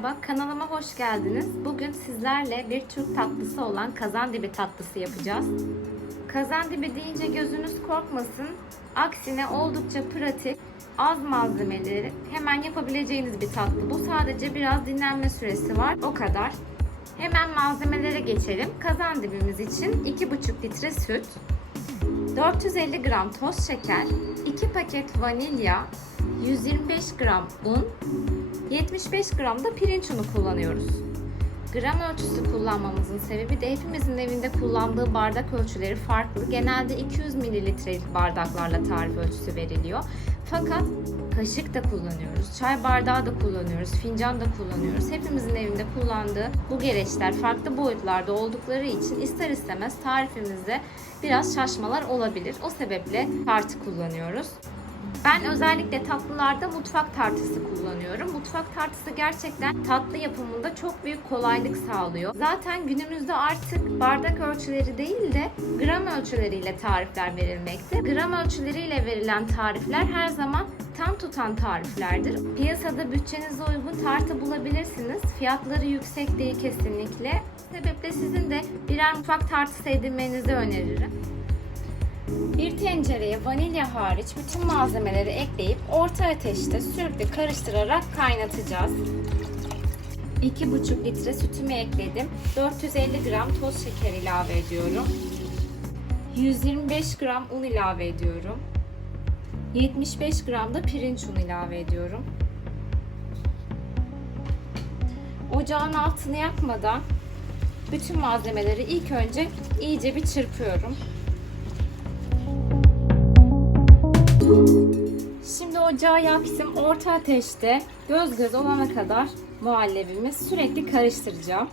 Kanalıma hoş geldiniz. Bugün sizlerle bir Türk tatlısı olan kazandibi tatlısı yapacağız. Kazandibi deyince gözünüz korkmasın. Aksine oldukça pratik, az malzemeleri hemen yapabileceğiniz bir tatlı. Bu sadece biraz dinlenme süresi var. O kadar. Hemen malzemelere geçelim. Kazandibimiz için 2,5 litre süt, 450 gram toz şeker, 2 paket vanilya, 125 gram un, 75 gram da pirinç unu kullanıyoruz. Gram ölçüsü kullanmamızın sebebi de hepimizin evinde kullandığı bardak ölçüleri farklı. Genelde 200 mililitrelik bardaklarla tarif ölçüsü veriliyor. Fakat kaşık da kullanıyoruz, çay bardağı da kullanıyoruz, fincan da kullanıyoruz. Hepimizin evinde kullandığı bu gereçler farklı boyutlarda oldukları için ister istemez tarifimizde biraz şaşmalar olabilir. O sebeple tartı kullanıyoruz. Ben özellikle tatlılarda mutfak tartısı kullanıyorum. Mutfak tartısı gerçekten tatlı yapımında çok büyük kolaylık sağlıyor. Zaten günümüzde artık bardak ölçüleri değil de gram ölçüleriyle tarifler verilmekte. Gram ölçüleriyle verilen tarifler her zaman tam tutan tariflerdir. Piyasada bütçenize uygun tartı bulabilirsiniz. Fiyatları yüksek değil kesinlikle. Sebeple sizin de birer mutfak tartısı edinmenizi öneririm. Bir tencereye vanilya hariç bütün malzemeleri ekleyip orta ateşte sürekli karıştırarak kaynatacağız. 2,5 litre sütümü ekledim. 450 gram toz şeker ilave ediyorum. 125 gram un ilave ediyorum. 75 gram da pirinç unu ilave ediyorum. Ocağın altını yakmadan bütün malzemeleri ilk önce iyice bir çırpıyorum. Ocağı yaktım. Orta ateşte göz göz olana kadar muhallebimi sürekli karıştıracağım.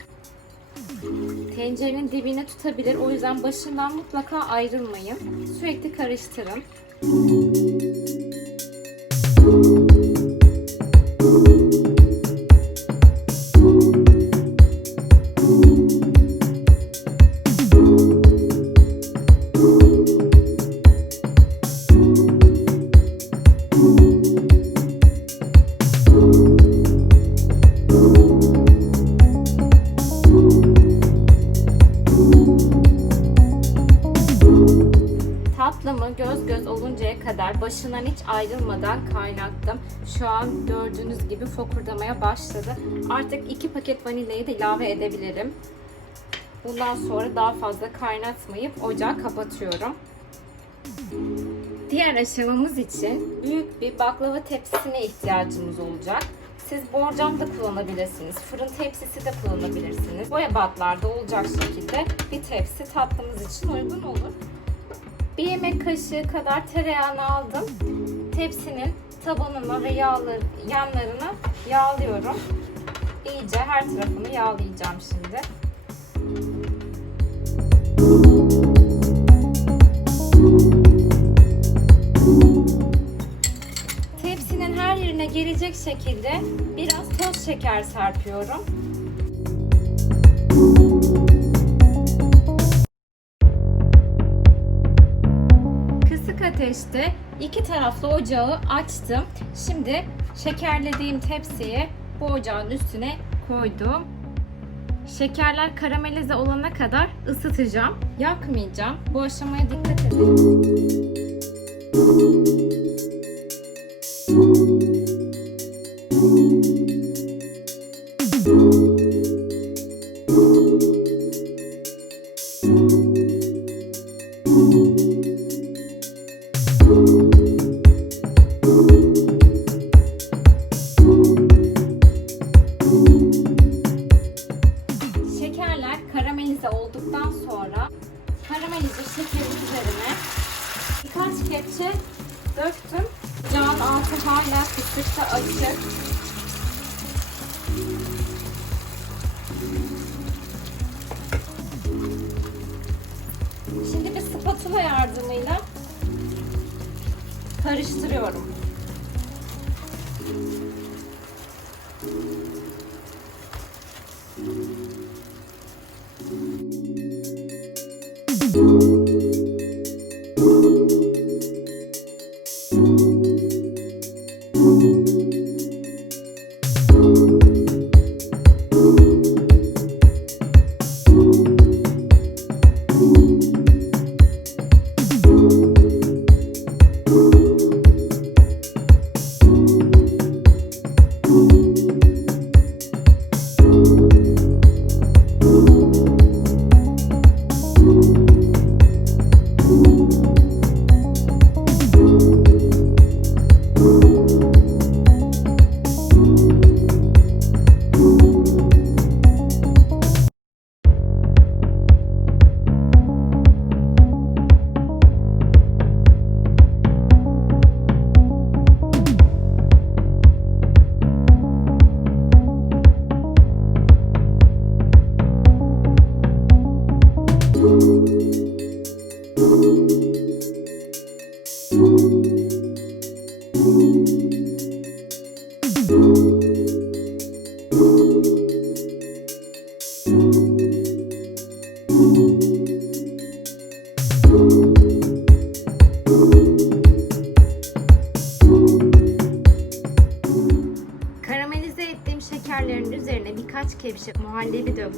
Tencerenin dibine tutabilir. O yüzden başından mutlaka ayrılmayın. Sürekli karıştırın. Başından hiç ayrılmadan kaynattım. Şu an gördüğünüz gibi fokurdamaya başladı. Artık iki paket vanilyayı da ilave edebilirim. Bundan sonra daha fazla kaynatmayıp ocağı kapatıyorum. Diğer aşamamız için büyük bir baklava tepsisine ihtiyacımız olacak. Siz borcam da kullanabilirsiniz. Fırın tepsisi de kullanabilirsiniz. Bu ebatlarda olacak şekilde bir tepsi tatlımız için uygun olur. Bir yemek kaşığı kadar tereyağını aldım. Tepsinin tabanına ve yağları, yanlarına yağlıyorum. İyice her tarafını yağlayacağım şimdi. Tepsinin her yerine gelecek şekilde biraz toz şeker serpiyorum. Ateşte iki taraflı ocağı açtım. Şimdi şekerlediğim tepsiye bu ocağın üstüne koydum. Şekerler karamelize olana kadar ısıtacağım. Yakmayacağım. Bu aşamaya dikkat edin. Kepçe döktüm. Ocağın altı hala kısıkta açık. Şimdi bir spatula yardımıyla karıştırıyorum.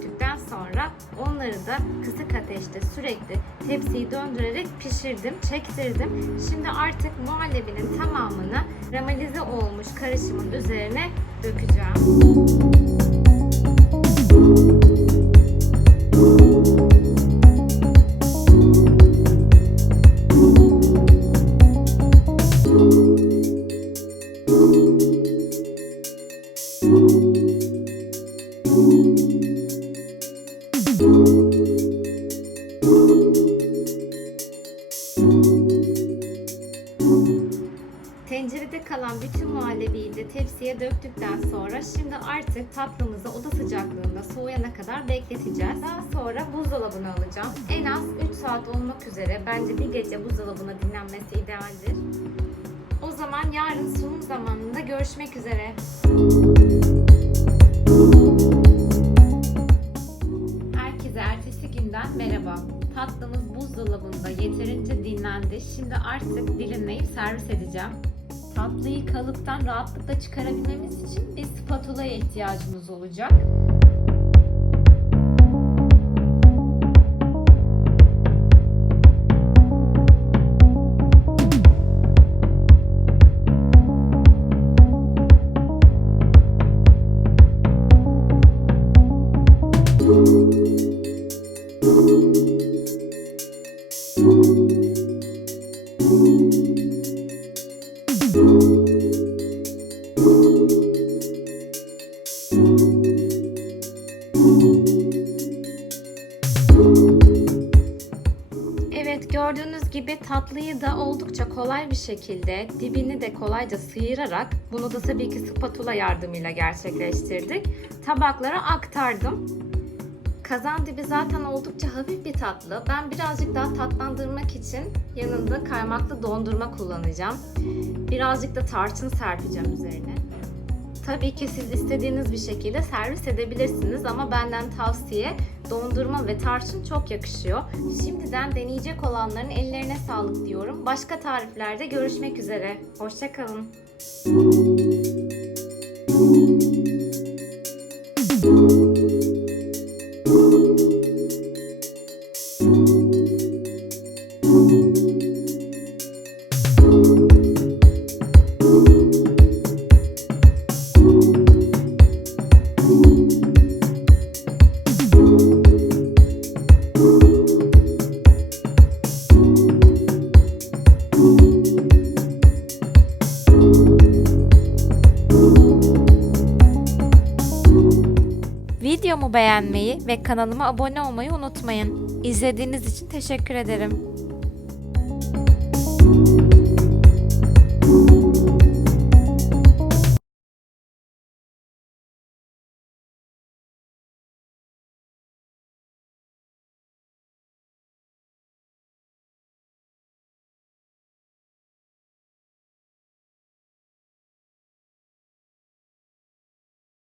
Döktükten sonra onları da kısık ateşte sürekli tepsiyi döndürerek pişirdim, çektirdim. Şimdi artık muhallebinin tamamını ramelize olmuş karışımın üzerine dökeceğim. Tencerede kalan bütün muhallebiyi de tepsiye döktükten sonra şimdi artık tatlımızı oda sıcaklığında soğuyana kadar bekleteceğiz. Daha sonra buzdolabına alacağım. En az 3 saat olmak üzere bence bir gece buzdolabına dinlenmesi idealdir. O zaman yarın sunum zamanında görüşmek üzere. Herkese Kalıptan rahatlıkla çıkarabilmemiz için bir spatula'ya ihtiyacımız olacak. Tatlıyı da oldukça kolay bir şekilde dibini de kolayca sıyırarak bunu da tabii ki spatula yardımıyla gerçekleştirdik. Tabaklara aktardım. Kazan dibi zaten oldukça hafif bir tatlı. Ben birazcık daha tatlandırmak için yanında kaymaklı dondurma kullanacağım. Birazcık da tarçın serpeceğim üzerine. Tabii ki siz istediğiniz bir şekilde servis edebilirsiniz ama benden tavsiye dondurma ve tarçın çok yakışıyor. Şimdiden deneyecek olanların ellerine sağlık diyorum. Başka tariflerde görüşmek üzere. Hoşçakalın. Beğenmeyi ve kanalıma abone olmayı unutmayın. İzlediğiniz için teşekkür ederim.